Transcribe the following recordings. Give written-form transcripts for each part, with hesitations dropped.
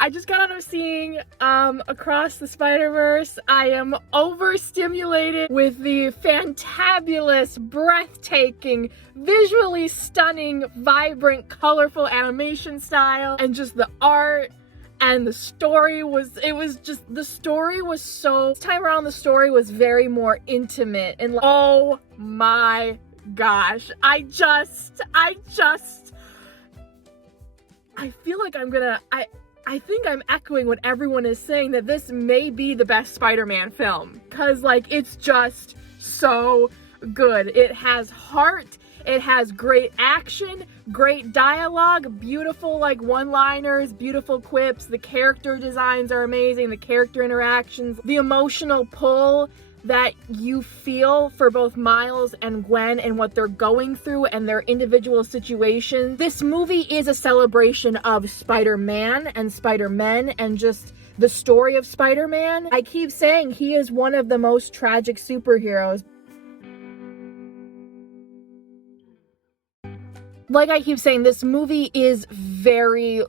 I just got out of seeing Across the Spider-Verse. I am overstimulated with the fantabulous, breathtaking, visually stunning, vibrant, colorful animation style, and just the art. And the story was, the story was so, this time around the story was very more intimate and oh my gosh. I feel like I think I'm echoing what everyone is saying, that this may be the best Spider-Man film. Cause like, it's just so good. It has heart. It has great action, great dialogue, beautiful like one-liners, beautiful quips. The character designs are amazing, the character interactions, the emotional pull that you feel for both Miles and Gwen and what they're going through and their individual situations. This movie is a celebration of Spider-Man and Spider-Men and just the story of Spider-Man. I keep saying he is one of the most tragic superheroes. Like I keep saying, this movie is very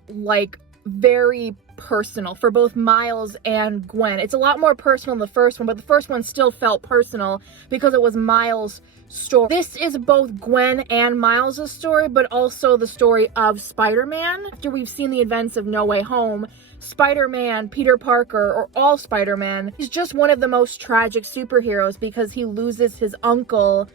personal for both Miles and Gwen. It's a lot more personal than the first one, but the first one still felt personal because it was Miles' story. This is both Gwen and Miles' story, but also the story of Spider-Man. After we've seen the events of No Way Home, Spider-Man, Peter Parker, or all Spider-Man, he's just one of the most tragic superheroes because he loses his uncle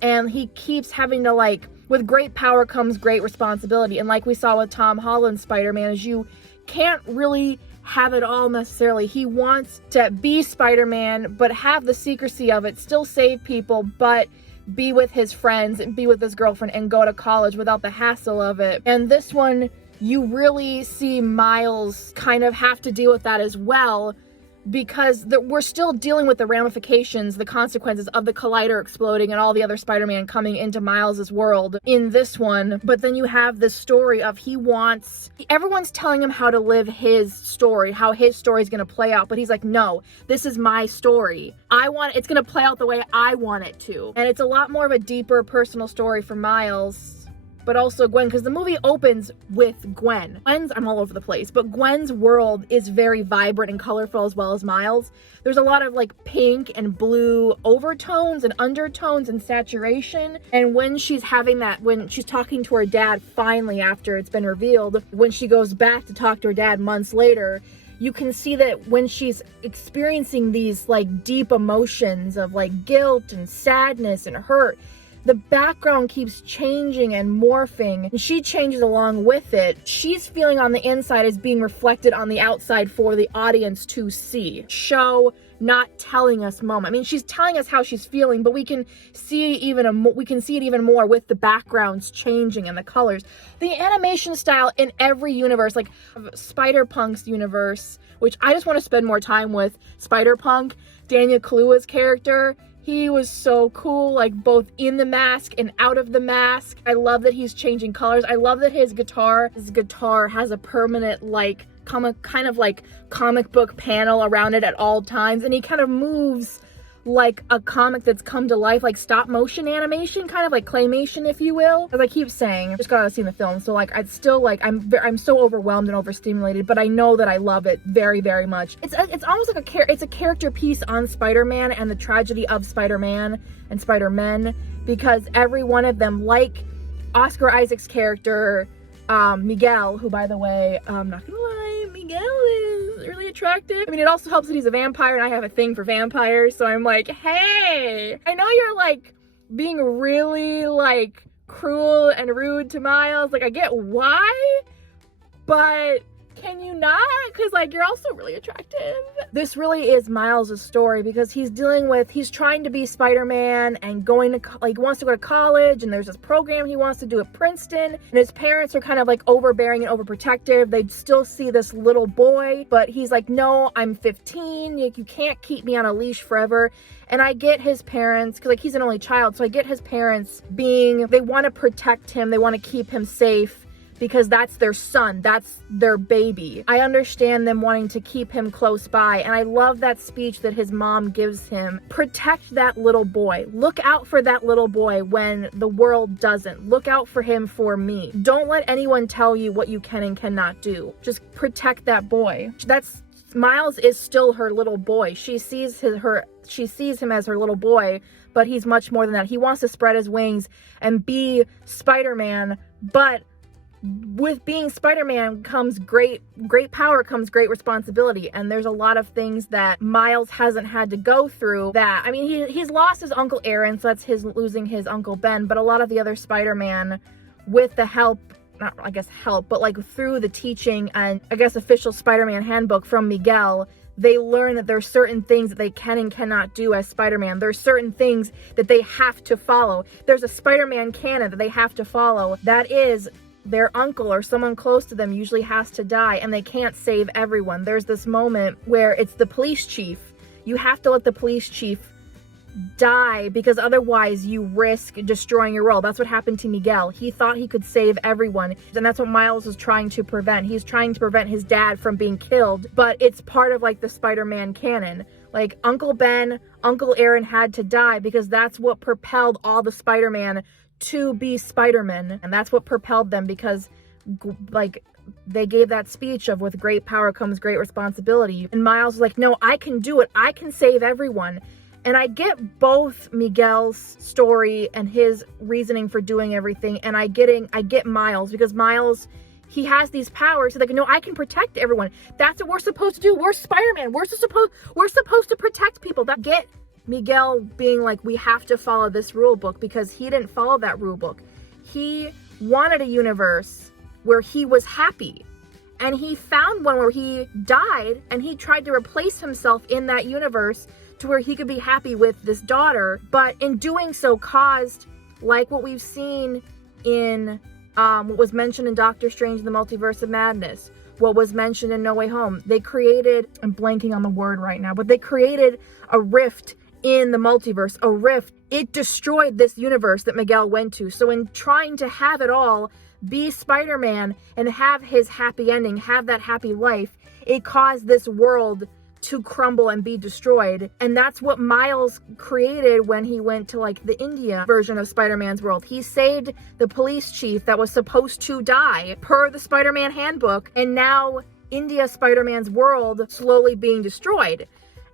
and he keeps having to like, with great power comes great responsibility. And like we saw with Tom Holland's Spider-Man, is you can't really have it all necessarily. He wants to be Spider-Man, but have the secrecy of it, still save people, but be with his friends and be with his girlfriend and go to college without the hassle of it. And this one, you really see Miles kind of have to deal with that as well, because we're still dealing with the ramifications, the consequences of the collider exploding and all the other Spider-Man coming into Miles' world in this one. But then you have this story of everyone's telling him how to live his story, how his story is going to play out. But he's like, no, this is my story. It's going to play out the way I want it to. And it's a lot more of a deeper personal story for Miles, but also Gwen, because the movie opens with Gwen. I'm all over the place, but Gwen's world is very vibrant and colorful as well as Miles. There's a lot of like pink and blue overtones and undertones and saturation. And when she's talking to her dad finally after it's been revealed, when she goes back to talk to her dad months later, you can see that when she's experiencing these like deep emotions of like guilt and sadness and hurt, the background keeps changing and morphing, and she changes along with it. She's feeling on the inside is being reflected on the outside for the audience to see. Show not telling us moment. I mean, she's telling us how she's feeling, but we can see it even more with the backgrounds changing and the colors. The animation style in every universe, like Spider-Punk's universe, which I just want to spend more time with. Spider-Punk, Daniel Kaluuya's character, he was so cool, like both in the mask and out of the mask. I love that he's changing colors. I love that his guitar has a permanent like kind of like comic book panel around it at all times, and he kind of moves like a comic that's come to life, like stop motion animation, kind of like claymation, if you will. As I keep saying, I just got to see the film, so like I'd still like I'm so overwhelmed and overstimulated, but I know that I love it very, very much. It's almost like it's a character piece on Spider-Man and the tragedy of Spider-Man and Spider-Men, because every one of them, like Oscar Isaac's character, Miguel, who by the way, I'm not gonna lie, Miguel is really attractive. I mean, it also helps that he's a vampire and I have a thing for vampires, so I'm like, hey, I know you're like being really like cruel and rude to Miles, like I get why, but can you not? Because like you're also really attractive. This really is Miles' story, because he's trying to be Spider-Man and he wants to go to college, and there's this program he wants to do at Princeton, and his parents are kind of like overbearing and overprotective. They still see this little boy, but he's like, no, I'm 15, you can't keep me on a leash forever. And I get his parents, because like he's an only child, so I get his parents they want to protect him, they want to keep him safe, because that's their son, that's their baby. I understand them wanting to keep him close by, and I love that speech that his mom gives him. Protect that little boy. Look out for that little boy when the world doesn't. Look out for him for me. Don't let anyone tell you what you can and cannot do. Just protect that boy. Miles is still her little boy. She sees him as her little boy, but he's much more than that. He wants to spread his wings and be Spider-Man, but with being Spider-Man comes great power, comes great responsibility. And there's a lot of things that Miles hasn't had to go through that, I mean, he's lost his Uncle Aaron, so that's losing his Uncle Ben, but a lot of the other Spider-Man, with the help, not I guess help, but like through the teaching and I guess official Spider-Man handbook from Miguel, they learn that there's certain things that they can and cannot do as Spider-Man. There's certain things that they have to follow. There's a Spider-Man canon that they have to follow. That is, their uncle or someone close to them usually has to die, and they can't save everyone. There's this moment where it's the police chief. You have to let the police chief die because otherwise you risk destroying your world. That's what happened to Miguel. He thought he could save everyone, and that's what Miles is trying to prevent. He's trying to prevent his dad from being killed, but it's part of like the Spider-Man canon. Like Uncle Ben, Uncle Aaron had to die because that's what propelled all the Spider-Man to be Spider-Man, and that's what propelled them, because like they gave that speech of with great power comes great responsibility, and Miles was like, no, I can do it, I can save everyone. And I get both Miguel's story and his reasoning for doing everything, and I get Miles, because Miles, he has these powers, so like, no, I can protect everyone. That's what we're supposed to do. We're Spider-Man. We're supposed to protect people. That get Miguel being like, we have to follow this rule book, because he didn't follow that rule book. He wanted a universe where he was happy, and he found one where he died, and he tried to replace himself in that universe to where he could be happy with this daughter, but in doing so caused, like what we've seen in what was mentioned in Doctor Strange and the Multiverse of Madness, what was mentioned in No Way Home. They created, I'm blanking on the word right now, but they created a rift in the multiverse, a rift. It destroyed this universe that Miguel went to. So in trying to have it all, be Spider-Man and have his happy ending, have that happy life, it caused this world to crumble and be destroyed. And that's what Miles created when he went to like the India version of Spider-Man's world. He saved the police chief that was supposed to die per the Spider-Man handbook, and now India Spider-Man's world slowly being destroyed.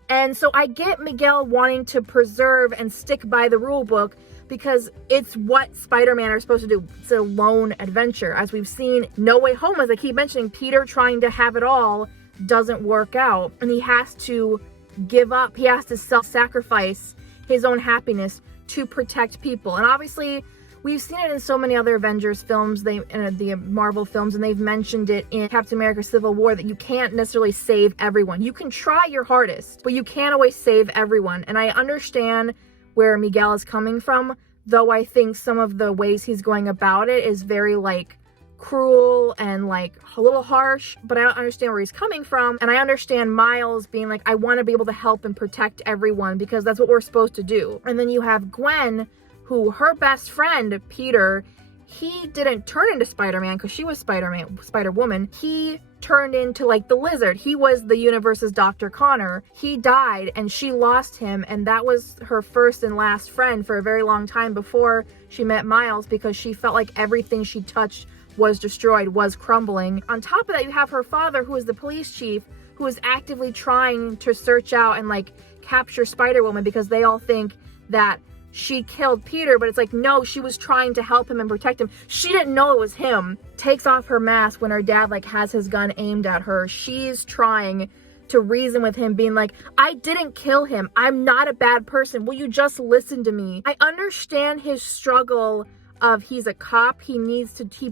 And so I get Miguel wanting to preserve and stick by the rule book, because it's what Spider-Man are supposed to do. It's a lone adventure. As we've seen, No Way Home, as I keep mentioning, Peter trying to have it all doesn't work out, and he has to give up, he has to self-sacrifice his own happiness to protect people. And obviously we've seen it in so many other Avengers films, the Marvel films, and they've mentioned it in Captain America Civil War, that you can't necessarily save everyone. You can try your hardest, but you can't always save everyone. And I understand where Miguel is coming from, though I think some of the ways he's going about it is very like cruel and like a little harsh, but I don't understand where he's coming from. And I understand Miles being like, I want to be able to help and protect everyone because that's what we're supposed to do. And then you have Gwen, who her best friend Peter, he didn't turn into Spider-Man because she was Spider-Woman. He turned into like the Lizard. He was the universe's Dr. Connor. He died and she lost him, and that was her first and last friend for a very long time before she met Miles, because she felt like everything she touched was destroyed, was crumbling. On top of that, you have her father, who is the police chief, who is actively trying to search out and like capture Spider-Woman, because they all think that she killed Peter, but it's like, no, she was trying to help him and protect him. She didn't know it was him. Takes off her mask when her dad like has his gun aimed at her. She's trying to reason with him, being like, I didn't kill him. I'm not a bad person. Will you just listen to me? I understand his struggle of he's a cop. He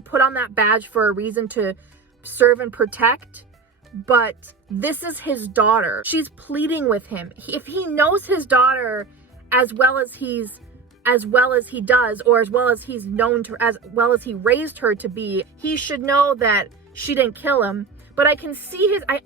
put on that badge for a reason, to serve and protect. But this is his daughter. She's pleading with him. If he knows his daughter as well as he does, or as well as he's known to, as well as he raised her to be, he should know that she didn't kill him. But I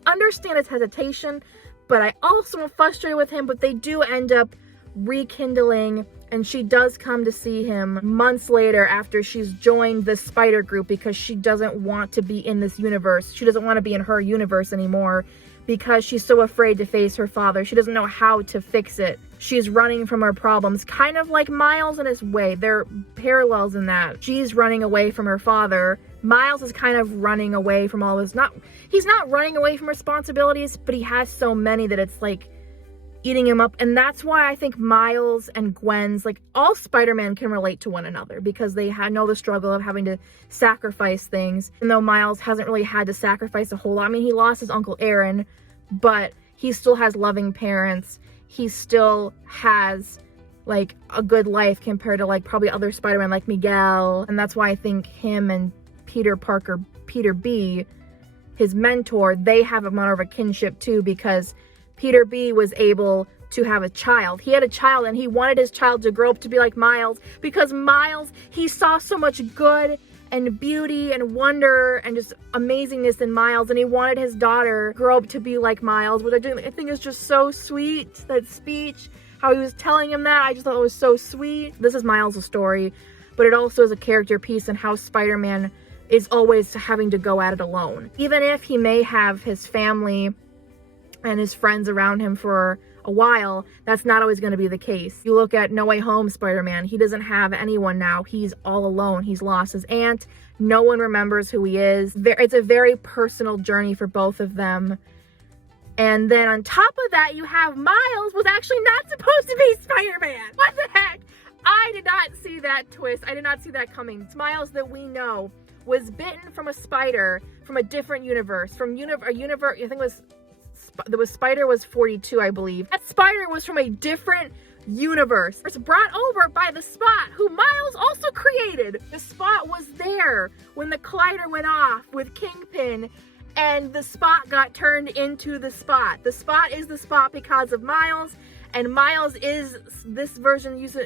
understand his hesitation, but I also am frustrated with him. But they do end up rekindling And she does come to see him months later after she's joined the spider group because she doesn't want to be in this universe. She doesn't want to be in her universe anymore because she's so afraid to face her father. She doesn't know how to fix it. She's running from her problems, kind of like Miles in his way. There are parallels in that. She's running away from her father. Miles is kind of running away from all his, he's not running away from responsibilities, but he has so many that it's like eating him up. And that's why I think Miles and Gwen's, like all Spider-Man can relate to one another because they know the struggle of having to sacrifice things. Even though Miles hasn't really had to sacrifice a whole lot. I mean, he lost his Uncle Aaron, but he still has loving parents. He still has like a good life compared to like probably other Spider-Man like Miguel. And that's why I think him and Peter Parker, Peter B, his mentor, they have a more of a kinship too, because Peter B was able to have a child. He had a child and he wanted his child to grow up to be like Miles because Miles, he saw so much good and beauty and wonder and just amazingness in Miles, and he wanted his daughter to grow up to be like Miles, which I think is just so sweet. That speech, how he was telling him that, I just thought it was so sweet. This is Miles' story, but it also is a character piece and how Spider-Man is always having to go at it alone. Even if he may have his family and his friends around him for a while, that's not always going to be the case. You look at No Way Home Spider-Man, he doesn't have anyone now. He's all alone. He's lost his aunt. No one remembers who he is. It's a very personal journey for both of them. And then on top of that, you have Miles was actually not supposed to be Spider-Man. What the heck? I did not see that twist. I did not see that coming. It's Miles that we know was bitten from a spider from a different universe. From a universe, I think it was Spider was 42, I believe. That spider was from a different universe. It's brought over by the Spot, who Miles also created. The Spot was there when the collider went off with Kingpin, and the Spot got turned into the Spot. The Spot is the Spot because of Miles, and Miles is this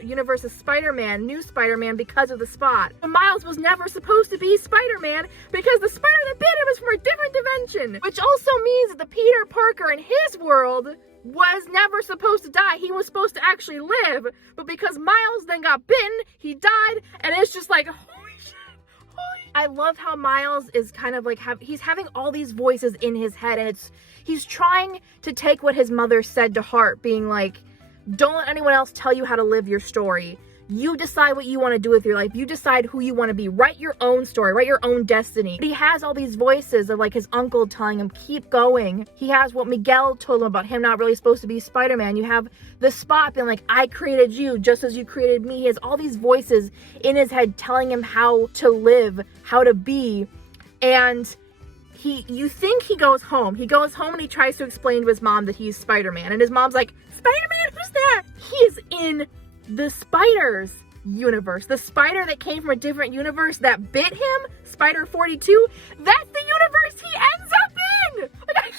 universe's Spider-Man, new Spider-Man, because of the Spot. But Miles was never supposed to be Spider-Man because the spider that bit him is from a different dimension. Which also means that the Peter Parker in his world was never supposed to die. He was supposed to actually live. But because Miles then got bitten, he died, and it's just like, holy shit. I love how Miles is kind of like, he's having all these voices in his head, and he's trying to take what his mother said to heart, being like, don't let anyone else tell you how to live your story. You decide what you want to do with your life. You decide who you want to be. Write your own story. Write your own destiny. But he has all these voices of like his uncle telling him, keep going. He has what Miguel told him about him not really supposed to be Spider-Man. You have the Spot being like, I created you just as you created me. He has all these voices in his head telling him how to live, how to be. And you think he goes home. He goes home and he tries to explain to his mom that he's Spider-Man. And his mom's like, Spider-Man? Who's that? He is in the Spider's universe. The spider that came from a different universe that bit him, Spider 42, that's the universe he ends up in! Like, I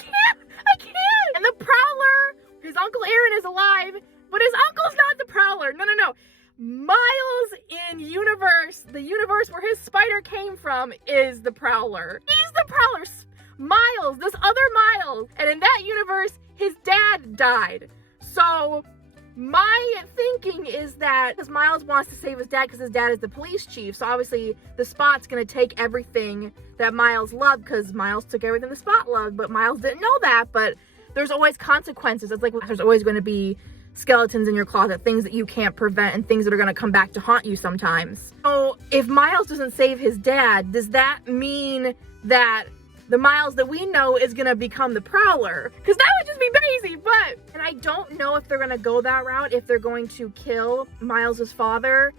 can't! And the Prowler, his Uncle Aaron is alive, but his uncle's not the Prowler. No. Miles in the universe where his spider came from is the Prowler. He's the Prowler. Miles, this other Miles. And in that universe, his dad died. So my thinking is that because Miles wants to save his dad because his dad is the police chief, so obviously the Spot's going to take everything that Miles loved because Miles took everything the Spot loved, but Miles didn't know that. But there's always consequences. It's like there's always going to be skeletons in your closet, things that you can't prevent and things that are going to come back to haunt you sometimes. So if Miles doesn't save his dad, does that mean that the Miles that we know is gonna become the Prowler? Because that would just be crazy, and I don't know if they're gonna go that route, if they're going to kill Miles's father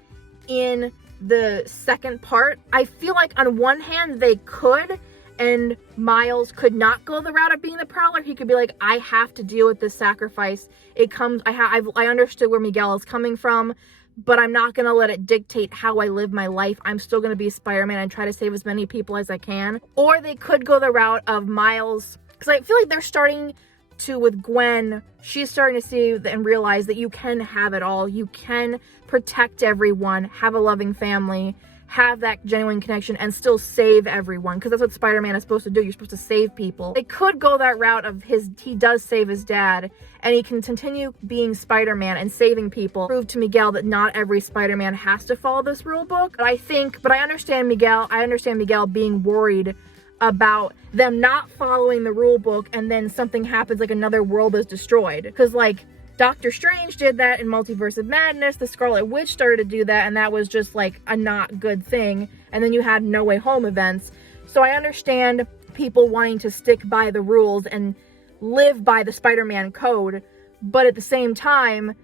in the second part. I feel like on one hand they could, and Miles could not go the route of being the Prowler. He could be like, I have to deal with this sacrifice. I understood where Miguel is coming from, but I'm not going to let it dictate how I live my life. I'm still going to be Spider-Man and try to save as many people as I can. Or they could go the route of Miles, because I feel like they're starting to, with Gwen, she's starting to see and realize that you can have it all. You can protect everyone, have a loving family, have that genuine connection and still save everyone, because that's what Spider-Man is supposed to do. You're supposed to save people. They could go that route of he does save his dad, and he can continue being Spider-Man and saving people. Prove to Miguel that not every Spider-Man has to follow this rule book. But I understand Miguel. I understand Miguel being worried about them not following the rule book and then something happens, like another world is destroyed. Because like Doctor Strange did that in Multiverse of Madness, the Scarlet Witch started to do that, and that was just like a not good thing. And then you had No Way Home events. So I understand people wanting to stick by the rules and live by the Spider-Man code, but at the same time,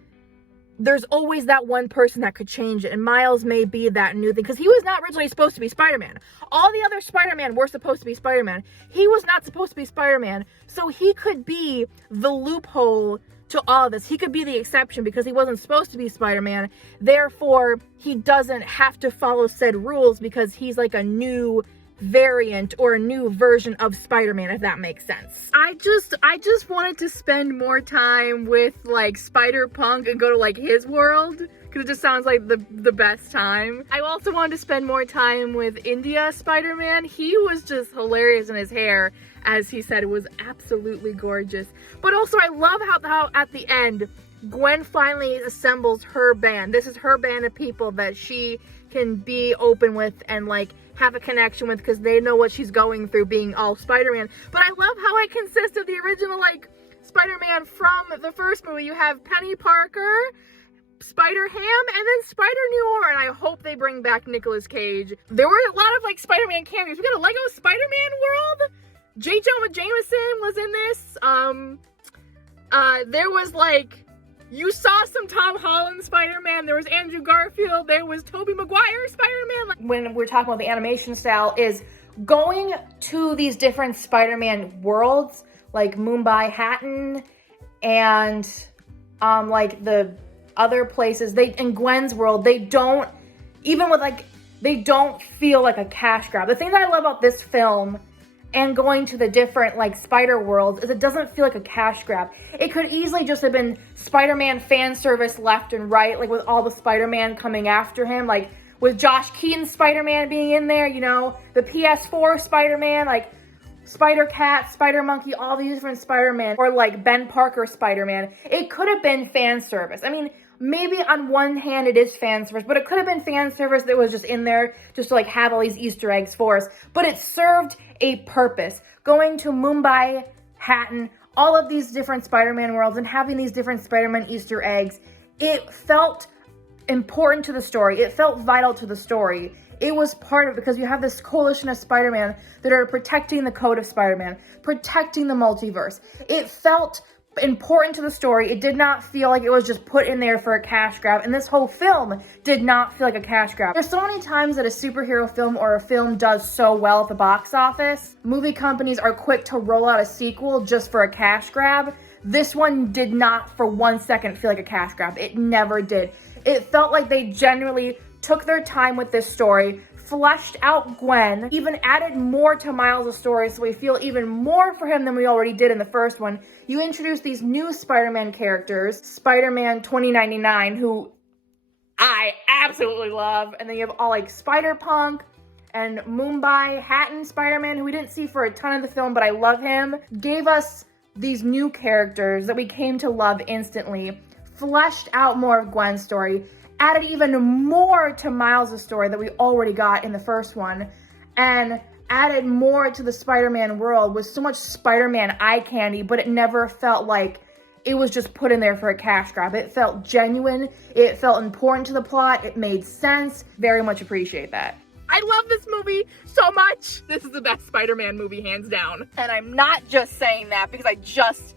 there's always that one person that could change it, and Miles may be that new thing, because he was not originally supposed to be Spider-Man. All the other Spider-Man were supposed to be Spider-Man. He was not supposed to be Spider-Man, so he could be the loophole to all of this. He could be the exception because he wasn't supposed to be Spider-Man. Therefore, he doesn't have to follow said rules because he's like a new variant or a new version of Spider-Man, if that makes sense. I just wanted to spend more time with like Spider-Punk and go to like his world, because it just sounds like the best time. I also wanted to spend more time with India Spider-Man. He was just hilarious in his hair. As he said, it was absolutely gorgeous. But also I love how at the end, Gwen finally assembles her band. This is her band of people that she can be open with and like have a connection with, because they know what she's going through being all Spider-Man. But I love how it consists of the original like Spider-Man from the first movie. You have Penny Parker, Spider-Ham, and then Spider-Noir, and I hope they bring back Nicolas Cage. There were a lot of like Spider-Man cameos. We got a Lego Spider-Man world. J. Jonah Jameson was in this. There was like, you saw some Tom Holland Spider-Man. There was Andrew Garfield. There was Tobey Maguire Spider-Man. Like, when we're talking about the animation style, is going to these different Spider-Man worlds, like Mumbai, Hatton, and like the other places. In Gwen's world, they don't, even with like, they don't feel like a cash grab. The thing that I love about this film and going to the different like spider worlds is it doesn't feel like a cash grab. It could easily just have been Spider-Man fan service left and right, like with all the Spider-Man coming after him, like with Josh Keaton's Spider-Man being in there, you know, the PS4 Spider-Man, like Spider-Cat, Spider-Monkey, all these different Spider-Man, or like Ben Parker Spider-Man. It could have been fan service. I mean, maybe on one hand it is fan service, but it could have been fan service that was just in there just to like have all these Easter eggs for us. But it served a purpose. Going to Mumbai, Hatton, all of these different Spider-Man worlds and having these different Spider-Man Easter eggs, it felt important to the story. It felt vital to the story. It was part of it because you have this coalition of Spider-Man that are protecting the code of Spider-Man, protecting the multiverse. It felt important to the story. It did not feel like it was just put in there for a cash grab, and this whole film did not feel like a cash grab. There's so many times that a superhero film or a film does so well at the box office, movie companies are quick to roll out a sequel just for a cash grab. This one did not for 1 second feel like a cash grab. It never did. It felt like they genuinely took their time with this story, fleshed out Gwen, even added more to Miles' story so we feel even more for him than we already did in the first one. You introduce these new Spider-Man characters, Spider-Man 2099, who I absolutely love, and then you have all like Spider-Punk and Mumbai, Hatton Spider-Man, who we didn't see for a ton of the film, but I love him. Gave us these new characters that we came to love instantly, fleshed out more of Gwen's story, added even more to Miles' story that we already got in the first one, and added more to the Spider-Man world with so much Spider-Man eye candy, but it never felt like it was just put in there for a cash grab. It felt genuine. It felt important to the plot. It made sense. Very much appreciate that. I love this movie so much. This is the best Spider-Man movie, hands down. And I'm not just saying that because I just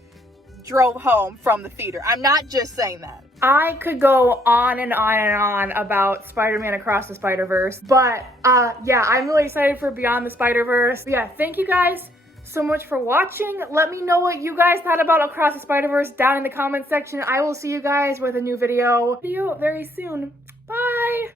drove home from the theater. I'm not just saying that. I could go on and on and on about Spider-Man Across the Spider-Verse, but yeah, I'm really excited for Beyond the Spider-Verse. Yeah, thank you guys so much for watching. Let me know what you guys thought about Across the Spider-Verse down in the comments section. I will see you guys with a new video very soon.